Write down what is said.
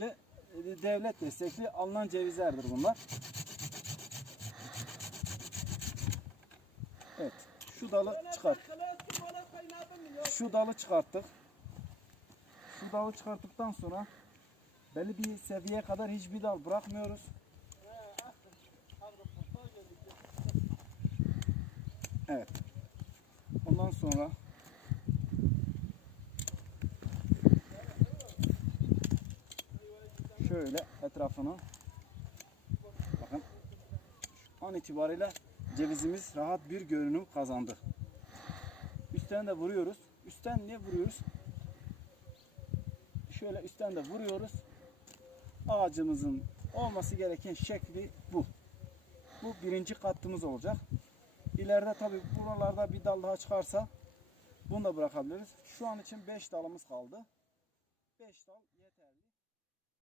önce e, devlet destekli alınan cevizlerdir bunlar. Evet. Şu dalı çıkart. Şu dalı çıkarttık. Şu dalı çıkarttıktan sonra belli bir seviyeye kadar hiçbir dal bırakmıyoruz. Evet. Ondan sonra şöyle etrafını bakın an itibariyle cevizimiz rahat bir görünüm kazandı. Üstten de vuruyoruz. Üstten niye vuruyoruz? Şöyle üstten de vuruyoruz. Ağacımızın olması gereken şekli bu. Bu birinci kattımız olacak. İleride tabi buralarda bir dal daha çıkarsa bunu da bırakabiliriz. Şu an için 5 dalımız kaldı. 5 dal